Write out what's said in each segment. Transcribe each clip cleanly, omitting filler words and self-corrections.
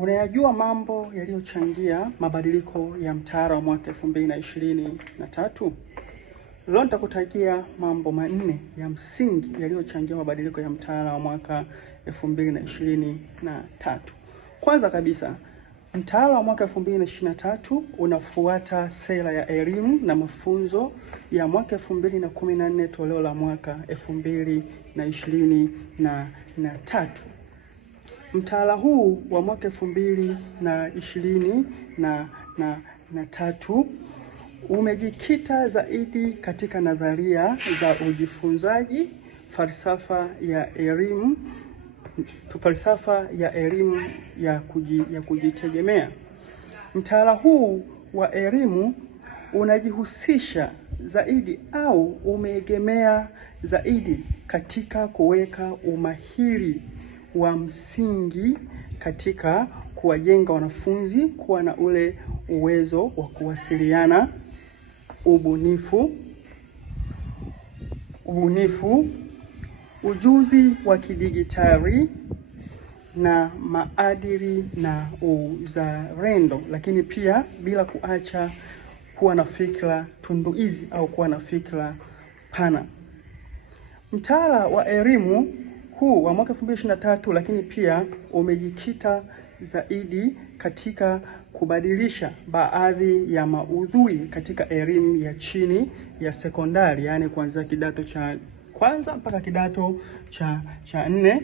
Unayajua mambo yaliyochangia mabadiliko ya mtaala wa mwaka 2023? Leo nitakutajia mambo manne ya msingi yaliyochangia mabadiliko ya mtaala wa mwaka 2023. Kwanza kabisa, mtaala wa mwaka 2023 unafuata sera ya elimu na mafunzo ya mwaka 2014 toleo la mwaka 2023. Mtaala huu wa mwaka 2023 umejikita zaidi katika nadharia za ujifunzaji, falsafa ya elimu ya kujitegemea. Mtaala huu wa elimu unajihusisha zaidi au umeegemea zaidi katika kuweka umahiri wa msingi katika kuwajenga wanafunzi kuwa na ule uwezo wa kuwasiliana, ubunifu, ujuzi wa kidigitali na maadili na uzalendo, lakini pia bila kuacha kuwa na fikra tunduizi au kuwa na fikra pana. Mtaala wa elimu huu wa mwaka 2023 lakini pia umejikita zaidi katika kubadilisha baadhi ya maudhui katika elimu ya chini ya sekondari, yani kuanzia kidato cha kwanza mpaka kidato cha 4,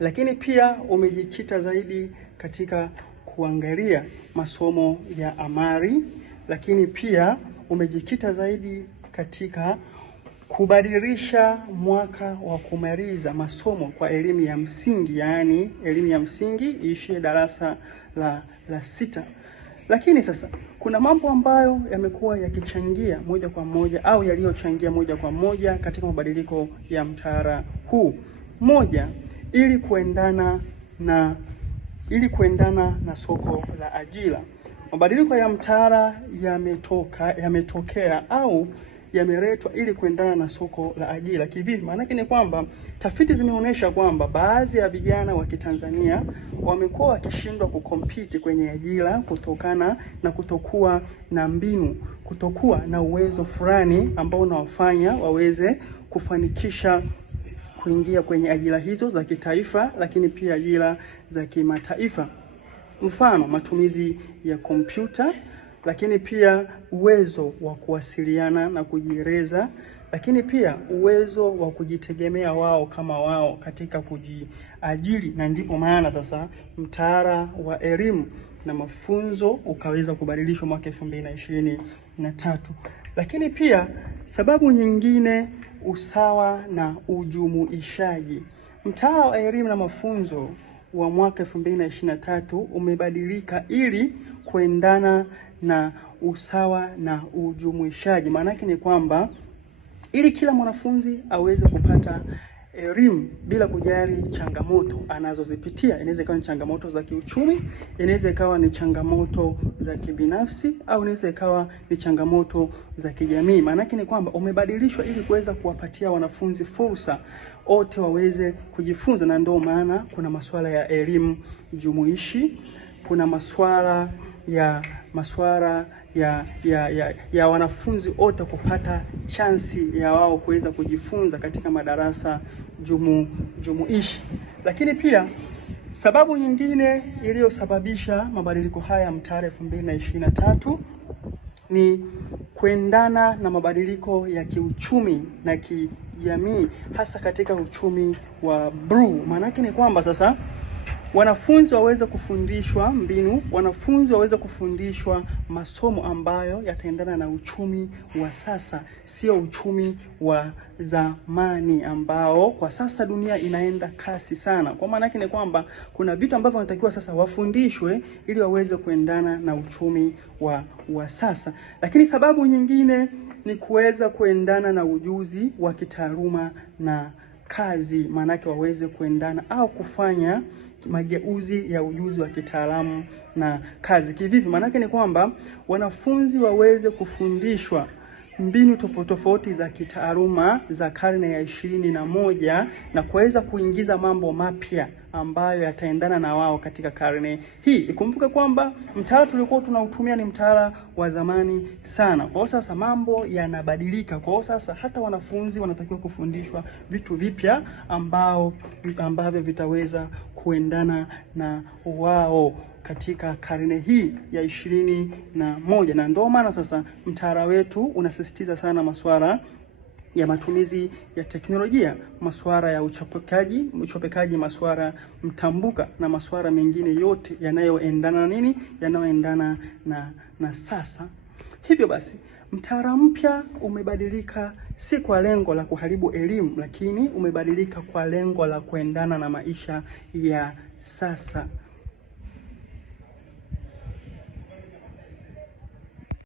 lakini pia umejikita zaidi katika kuangalia masomo ya amali, lakini pia umejikita zaidi katika kubadilisha mwaka wa kumaliza masomo kwa elimu ya msingi, yani elimu ya msingi iishie darasa la 6. Lakini sasa kuna mambo ambayo yamekuwa yakichangia moja kwa moja au yaliyochangia moja kwa moja katika mabadiliko ya mtaala huu. Moja, ili kuendana na soko la ajira. Mabadiliko ya mtaala yametokea au yameletwa ili kuendana na soko la ajira. Kivipi? Maana yake ni kwamba tafiti zimeonyesha kwamba baadhi ya vijana wa Kitanzania wamekuwa wakishindwa kukompiti kwenye ajira kutokana na kutokuwa na mbinu, kutokuwa na uwezo fulani ambao unawafanya waweze kufanikisha kuingia kwenye ajira hizo za kitaifa, lakini pia ajira za kimataifa. Mfano, matumizi ya kompyuta, lakini pia uwezo wa kuwasiliana na kujieleza, lakini pia uwezo wa kujitegemea wao kama wao katika kujiajiri. Na ndipo maana sasa mtaala wa elimu na mafunzo ukaweza kubadilishwa mwaka 2023. Lakini pia sababu nyingine, usawa na ujumuishaji. Mtaala wa elimu na mafunzo wa mwaka 2023 umebadilika ili kuendana na usawa na ujumuishaji. Maana yake ni kwamba ili kila mwanafunzi aweze kupata elimu bila kujali changamoto anazozipitia. Inaweza ikawa ni changamoto za kiuchumi, inaweza ikawa ni changamoto za kibinafsi, au inaweza ikawa ni changamoto za kijamii. Maana yake ni kwamba umebadilishwa ili kuweza kuwapatia wanafunzi fursa wote waweze kujifunza, na ndio maana kuna masuala ya elimu jumuishi, kuna masuala ya wanafunzi wote kupata chansi ya wao kuweza kujifunza katika madarasa jumuishi. Lakini pia sababu nyingine iliyosababisha mabadiliko haya ya mtaala 2023 ni kuendana na mabadiliko ya kiuchumi na kijamii, hasa katika uchumi wa blue. Maana yake ni kwamba sasa wanafunzi waweze kufundishwa mbinu, wanafunzi waweze kufundishwa masomo ambayo yataendana na uchumi wa sasa, sio uchumi wa zamani ambao kwa sasa dunia inaenda kasi sana. Kwa maana yake ni kwamba kuna vitu ambavyo wanatakiwa sasa wafundishwe ili waweze kuendana na uchumi wa sasa. Lakini sababu nyingine ni kuweza kuendana na ujuzi wa kitaaluma na kazi. Maana yake waweze kuendana au kufanya mageuzi ya ujuzi wa kitaalamu na kazi. Kivipi? Maana yake ni kwamba wanafunzi waweze kufundishwa mbinu tofauti za kitaaluma za karne ya 21 na kuweza kuingiza mambo mapya ambayo yataendana na wao katika karne hii. Ikumbuke kwamba mtaala tuliokuwa tunautumia ni mtaala wa zamani sana. Kwa sasa mambo yanabadilika. Kwa sasa hata wanafunzi wanatakiwa kufundishwa vitu vipya ambavyo vitaweza kuendana na wao katika karne hii ya 21. Na ndio maana sasa mtaala wetu unasisitiza sana masuala ya matumizi ya teknolojia, masuala ya uchopekaji, masuala mtambuka na masuala mengine yote yanayoendana yanayoendana na sasa. Hivyo basi mtaala mpya umebadilika si kwa lengo la kuharibu elimu, lakini umebadilika kwa lengo la kuendana na maisha ya sasa.